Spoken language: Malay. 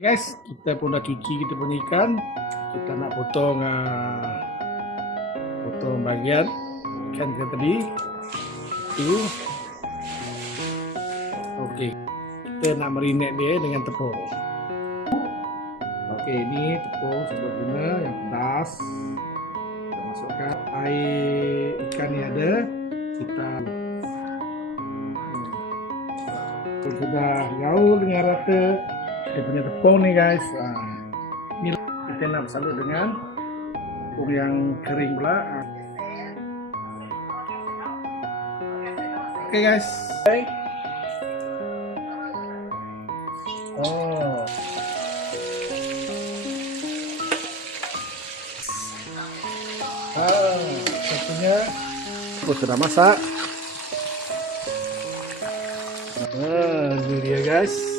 Guys, kita pun dah cuci kita punya ikan. Kita nak potong bagian ikan kita tadi. Itu. Okey. Kita nak marinate dia dengan tepung. Okey, ini tepung sebaguna yang pedas. Kita masukkan air ikan ni ada. Kita sudah gaul dengan rata. Kita punya tepung ni guys. Ni kita nak salut dengan tepung yang kering pula. Okay guys. Okay. Oh. Satunya sudah masak. Ini dia guys.